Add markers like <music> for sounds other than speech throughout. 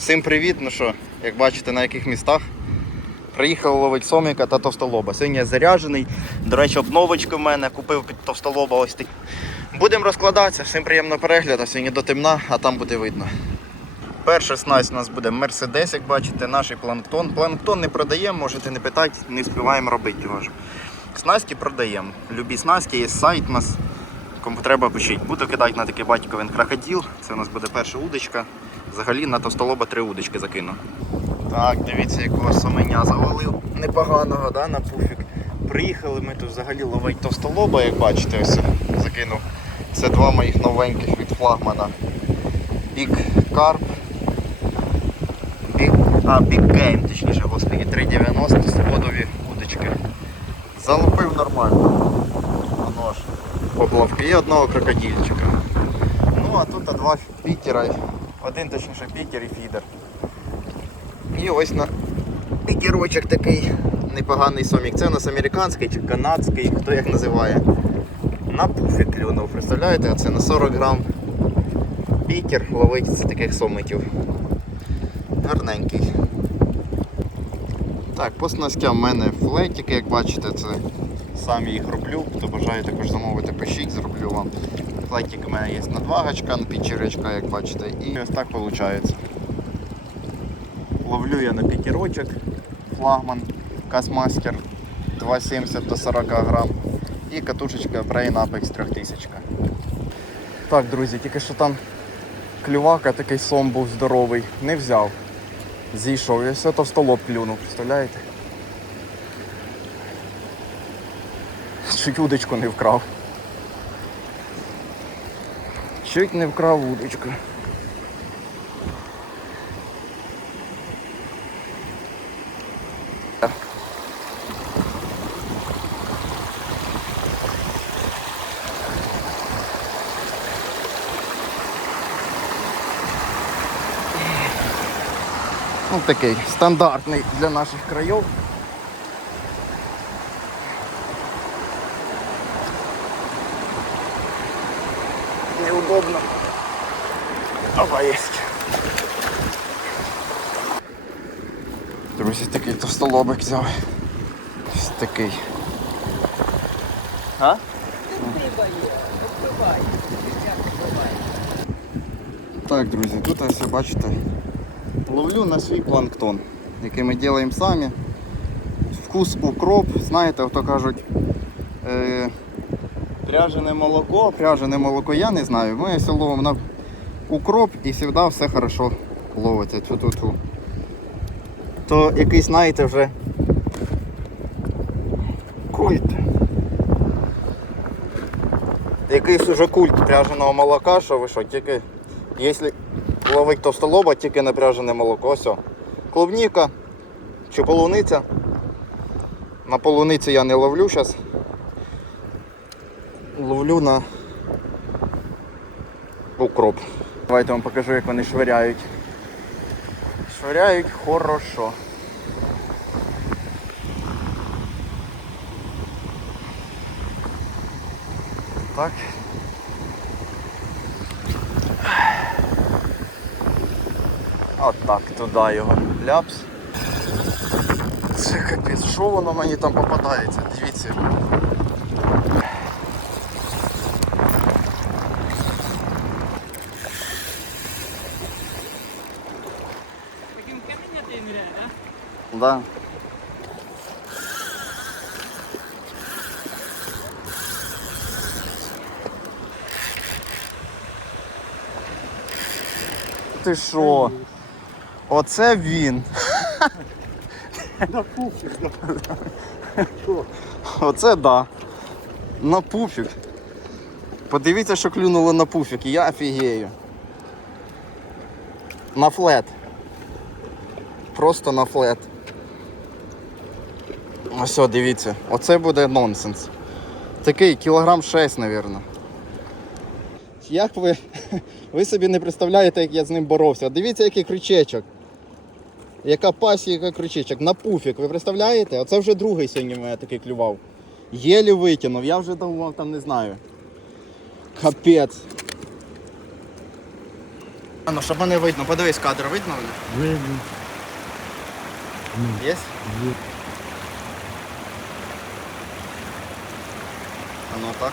Всім привіт! Ну що, як бачите, на яких містах. Приїхав ловить соміка та товстолоба. Сьогодні я заряджений. До речі, обновочки в мене купив під товстолоба ось такі. Будемо розкладатися, всім приємного перегляду. Сьогодні до темна, а там буде видно. Перша снасть у нас буде Мерседес, як бачите, наш планктон. Планктон не продаємо, можете не питати, не співаємо робити його ж. Снасті продаємо. Любі снасті, є сайт у нас. Кому треба пишіть. Буду кидати на такий батьковин крокодил. Це у нас буде перша удочка. Взагалі на товстолоба три удочки закину. Так, дивіться, якого саменя завалив. Непоганого, да, на пуфік. Приїхали ми тут взагалі ловити товстолоба, як бачите, ось закинув. Це два моїх новеньких від флагмана. Big Carp. Big, а, Big Game, точніше, господи, 390 сводові удочки. Залупив нормально. Воно ж поплавки і одного крокодильчика. Ну а тут два пікера, один точніше пікер і фідер. І ось на пікерочок такий непоганий сомік. Це у нас американський чи канадський, хто як називає. На пуфі клюнув, представляєте? Це на 40 грам пікер ловить з таких сомиків. Гарненький. Так, по снастям в мене флетики, як бачите, це сам їх роблю. Хто бажає також замовити, пишіть, зроблю вам. Флетик у мене є на два на пічеречка, як бачите. І ось так виходить. Ловлю я на пікерочок флагман Касмастер 2,70 до 40 грам. І катушечка Brain Apex 3000. Так, друзі, тільки що там клювака такий сом був здоровий, не взяв. Зійшов, і все товстолоб клюнув, представляєте? Чуть удочку не вкрав. Чуть не вкрав удочку. Ну, такий стандартний для наших країв. Неудобно. Опа, есть. Друзі, такий товстолобик взяв. Ось такий. А? Так, друзі, тут ось бачите, ловлю на свій планктон, який ми робимо самі. Вкус укроп, знаєте, то кажуть, е, пряжене молоко, пряжене молоко я не знаю. Ми ловимо на укроп і завжди все хорошо ловиться. Ту-ту-ту. То якийсь, знаєте, вже культ. Якийсь уже культ пряженого молока, що ви що, тільки якщо ловить товстолоба, тільки напряжене молоко, все. Клубніка чи полуниця. На полуниці я не ловлю зараз. Ловлю на укроп. Давайте вам покажу, як вони швиряють. Швиряють хорошо. Так. От так, туди його ляпс. Це капець, що воно мені там попадається? Дивіться. Ти да? Да. Ти що? Оце він. На пуфик, да. Оце да. На пуфік. Подивіться, що клюнуло на пуфік, я офігею. На флет. Просто на флет. Ось, дивіться, оце буде нонсенс. Такий кілограм 6, мабуть. Як ви. <laughs> Ви собі не представляєте, як я з ним боровся. Дивіться, який крючечок. Яка пасія, яка крючечок. На пуфік, ви представляєте? Оце вже другий сьогодні мене такий клював. Єлі витягнув, я вже давав там не знаю. Капець. Ну, щоб мене видно, подивись кадр, видно? Видно. Є? Є. А ну так.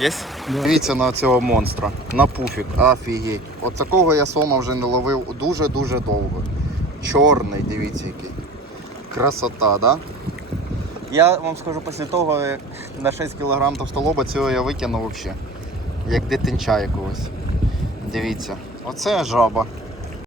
Є? <laughs> Дивіться на цього монстра. На пуфік. Офігеть. От такого я сома вже не ловив дуже-дуже довго. Чорний, дивіться який. Красота, да? Я вам скажу після того, як на 6 кг товстолоба цього я викинув взагалі. Як дитинча якогось. Дивіться. Оце жаба.